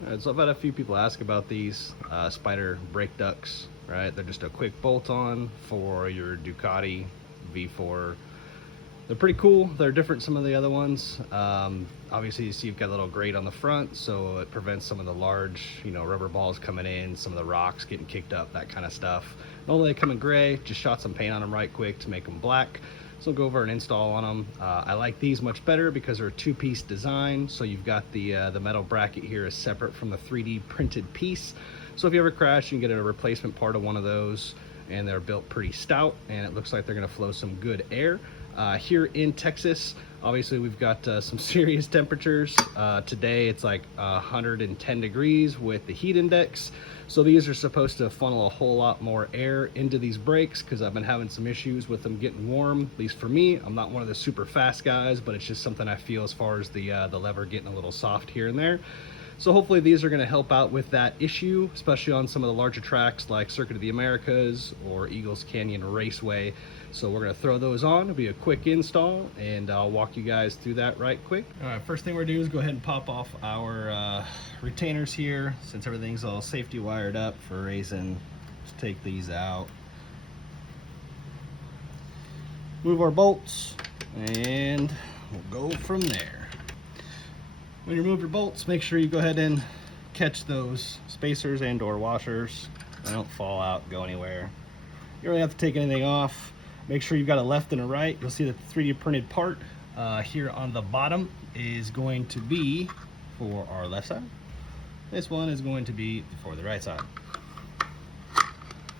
Alright, so I've had a few people ask about these Spider brake ducts, right? They're just a quick bolt-on for your Ducati V4. They're pretty cool. They're different from some of the other ones. Obviously, you see you've got a little grate on the front, so it prevents some of the large, rubber balls coming in, some of the rocks getting kicked up, that kind of stuff. Normally they come in gray, just shot some paint on them right quick to make them black. So I'll go over and install on them. I like these much better because they're a two-piece design. So you've got the metal bracket here is separate from the 3D printed piece. So if you ever crash, you can get a replacement part of one of those, and they're built pretty stout, and it looks like they're gonna flow some good air. Here in Texas, obviously we've got some serious temperatures. Today it's like 110 degrees with the heat index. So these are supposed to funnel a whole lot more air into these brakes because I've been having some issues with them getting warm, at least for me. I'm not one of the super fast guys, but it's just something I feel as far as the lever getting a little soft here and there. So hopefully these are going to help out with that issue, especially on some of the larger tracks like Circuit of the Americas or Eagles Canyon Raceway. So we're going to throw those on. It'll be a quick install, and I'll walk you guys through that right quick. All right, first thing we're going to do is go ahead and pop off our retainers here. Since everything's all safety wired up for racing, just take these out. Move our bolts, and we'll go from there. When you remove your bolts, make sure you go ahead and catch those spacers and or washers. They don't fall out, go anywhere. You don't really have to take anything off. Make sure you've got a left and a right. You'll see that the 3D printed part here on the bottom is going to be for our left side. This one is going to be for the right side.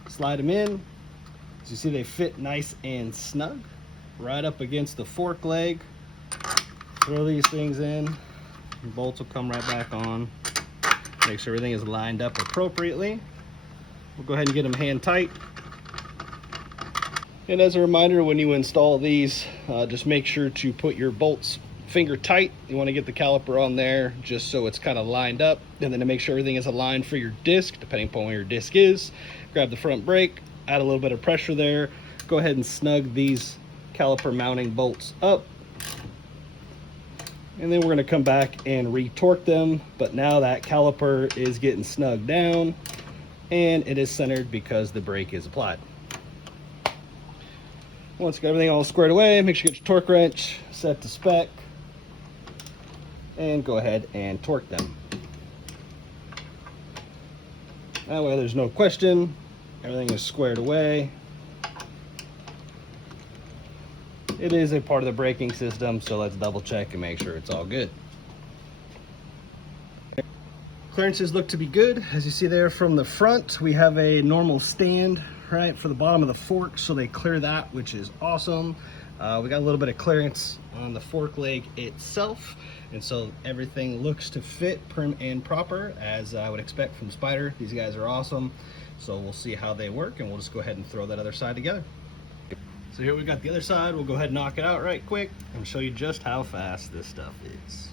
Slide them in. As you see, they fit nice and snug right up against the fork leg. Throw these things in. The bolts will come right back on. Make sure everything is lined up appropriately. We'll go ahead and get them hand tight. And as a reminder, when you install these, just make sure to put your bolts finger tight. You want to get the caliper on there just so it's kind of lined up, and then to make sure everything is aligned for your disc, depending upon where your disc is. Grab the front brake, add a little bit of pressure there. Go ahead and snug these caliper mounting bolts up. And then we're going to come back and re-torque them, but now that caliper is getting snugged down and it is centered because the brake is applied. Once you got everything all squared away, make sure you get your torque wrench set to spec and go ahead and torque them. That way there's no question, everything is squared away. It is a part of the braking system, so let's double check and make sure it's all good. Clearances look to be good. As you see there from the front, we have a normal stand, right, for the bottom of the fork, so they clear that, which is awesome. We got a little bit of clearance on the fork leg itself, and so everything looks to fit prim and proper, as I would expect from Spider. These guys are awesome, so we'll see how they work, and we'll just go ahead and throw that other side together. So here we got the other side. We'll go ahead and knock it out right quick and show you just how fast this stuff is.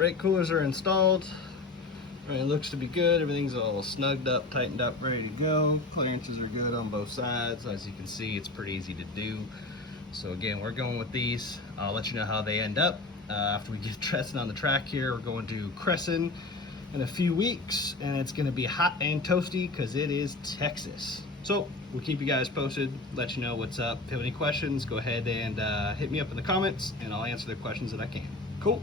brake coolers are installed. It looks to be good. Everything's all snugged up, tightened up, ready to go. Clearances are good on both sides. As you can see, it's pretty easy to do. So again, we're going with these. I'll let you know how they end up after we get tested on the track here. We're going to Crescent in a few weeks, and it's going to be hot and toasty because it is Texas. So we'll keep you guys posted, let you know what's up. If you have any questions, go ahead and hit me up in the comments, and I'll answer the questions that I can. Cool.